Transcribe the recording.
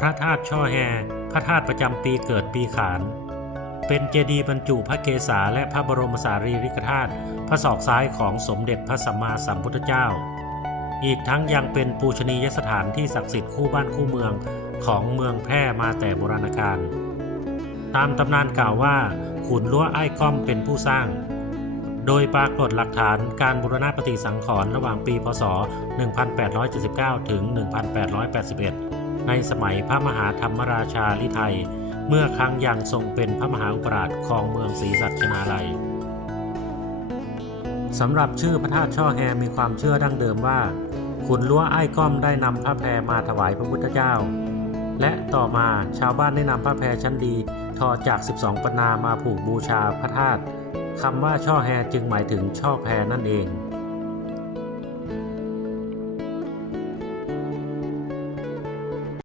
พระธาตุช่อแฮ พระธาตุประจำปีเกิดปีขาน เป็นเจดีย์บรรจุพระเกศาและพระบรมสารีริกธาตุพระศอกซ้ายของสมเด็จพระสัมมาสัมพุทธเจ้า อีกทั้งยังเป็นปูชนียสถานที่ศักดิ์สิทธิ์คู่บ้านคู่เมืองของเมืองแพร่มาแต่โบราณกาล ตามตำนานกล่าวว่าขุนลั้วไอ้ก้อมเป็นผู้สร้าง โดยปรากฏหลักฐานการบูรณะปฏิสังขรณ์ระหว่างปีพศ 1879 ถึง 1881 ในสมัยพระมหาธรรมราชาลิไทย เมื่อครั้งยังทรงเป็นพระมหาอุปราชครองเมืองศรีสัชนาลัยสำหรับชื่อพระธาตุช่อแฮมีความเชื่อดั้งเดิมว่า ขุนลั้วไอ้ก้อมได้นำพระแพรมาถวายพระพุทธเจ้า และต่อมาชาวบ้านได้นำพระแพรชั้นดีทอจาก 12ปนามาผูกบูชาพระธาตุคำว่าช่อแฮจึงหมายถึงช่อแพรนั่นเอง